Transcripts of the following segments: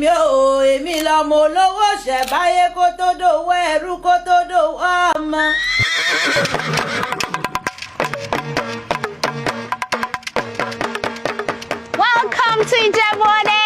mi ò èmi lọmọ olówó ṣẹ̀báyé kó tó dòwó ẹrú kó tó dòwó ọmọ. Welcome to Ijebode.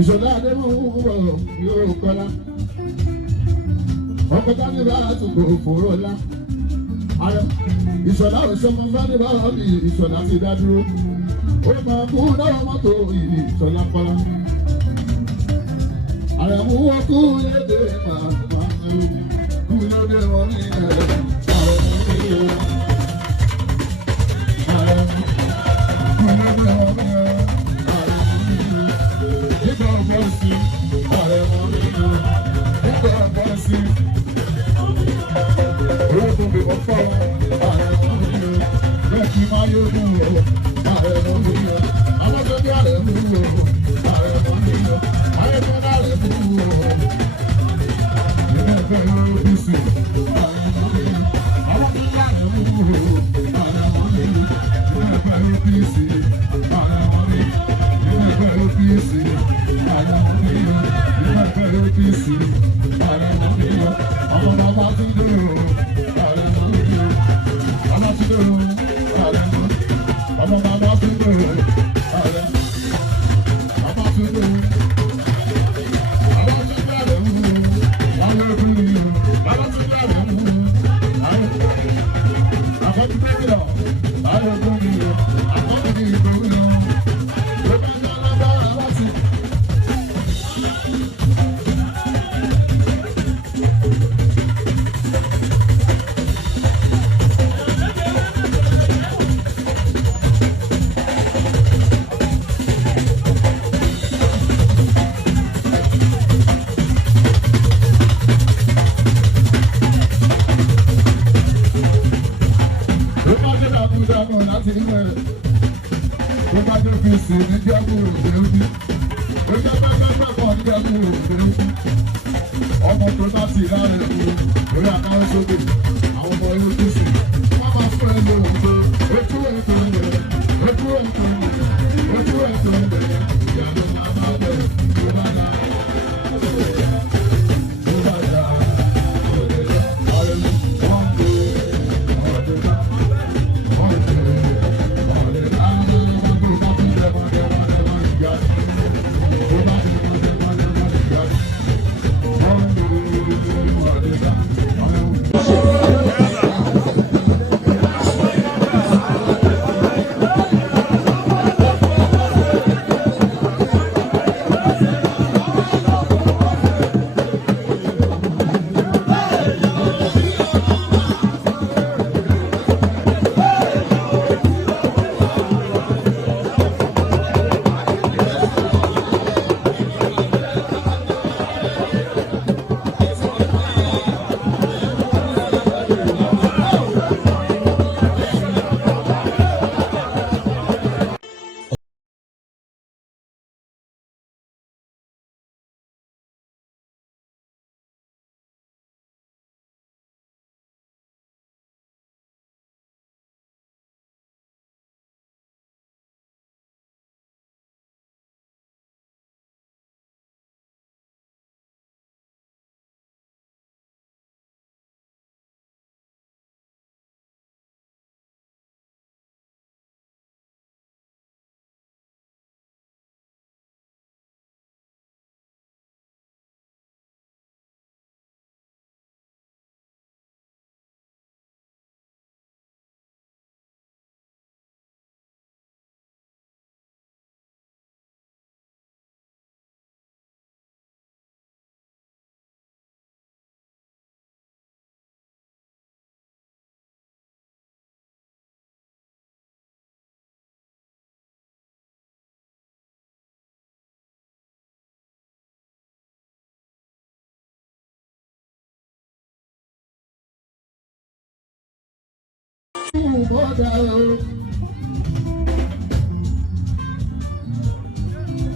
Ìṣọ̀lá Adémọ́wọ́ yóò kọ́lá. Ọkọ̀ tani bá àtúntò òfòrò ńlá. Ayọ̀ Ìṣọ̀lá òṣèlú Fani bá wà bí Ìṣọ̀lá ti dá dúró. Ó máa kú náà mọ́tò Ìṣọ̀lá kọ́lá. Àrẹ̀mú wọ́n kú lédè máa kú lédè wọn ní ẹ̀rọ. ọmọ tó bá ti rà rẹ̀ wò lórí àkáwé sókè àwọn ọmọ yóò tó sè wọ́n máa fún ẹ lóhùn tó ojú ètò ìbẹ̀rẹ̀ ojú ètò ìbẹ̀rẹ̀ ojú ètò ìbẹ̀rẹ̀ ìyàwó máa bá bẹ̀rẹ̀ tó bá dá tó bá dá ọ̀rẹ́ mi wọ́n gbé ọ̀dẹ̀ náà wọ́n gbé ọ̀dẹ̀ náà gbogbo ìdábí lẹ́mọ̀dẹ́mọ̀dẹ́mọ̀ ìgbà tó bá dé mọ̀dẹ́mọ̀dẹ́mọ̀ ìgbà.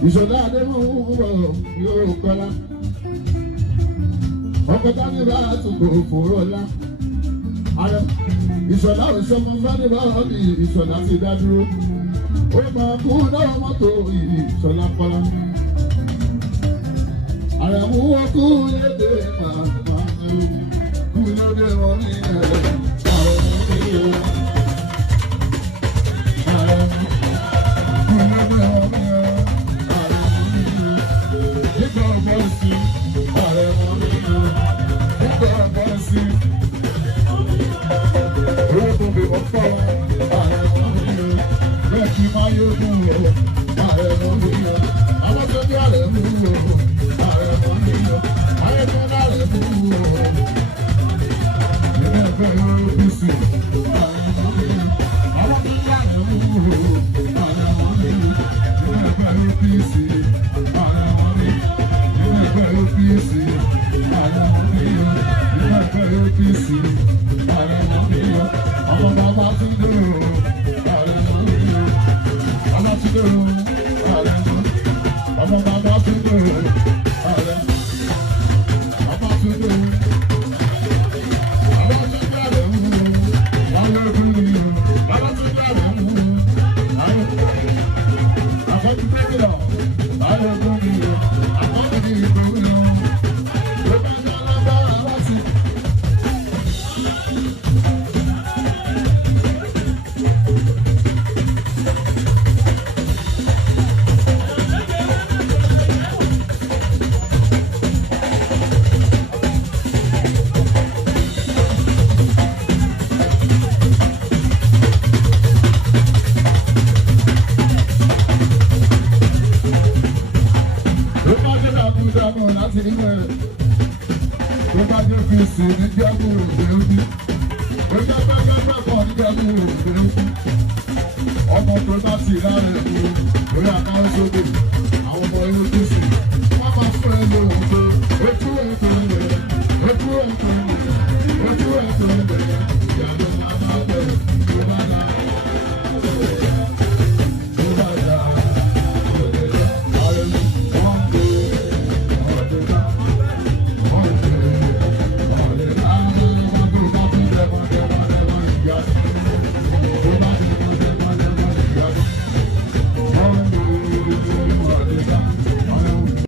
Ìṣọ̀lá Adémọ́wọ́ yóò kọ́lá. Ọkọ̀ tání bá àtúntò fòrò ọ̀la. Ìṣọ̀lá òṣèlú fẹ́ni bá ọ̀bì Ìṣọ̀lá ti dá dúró. Ó máa kú náà mọ́tò Ìṣọ̀lá kọ́lá. Àrẹ̀mú wọn kú lédè màmá kú lédè wọn ní ẹ̀rọ. Ọmọ tó bá ti rà rẹ̀ wò lórí àkáwé sókè.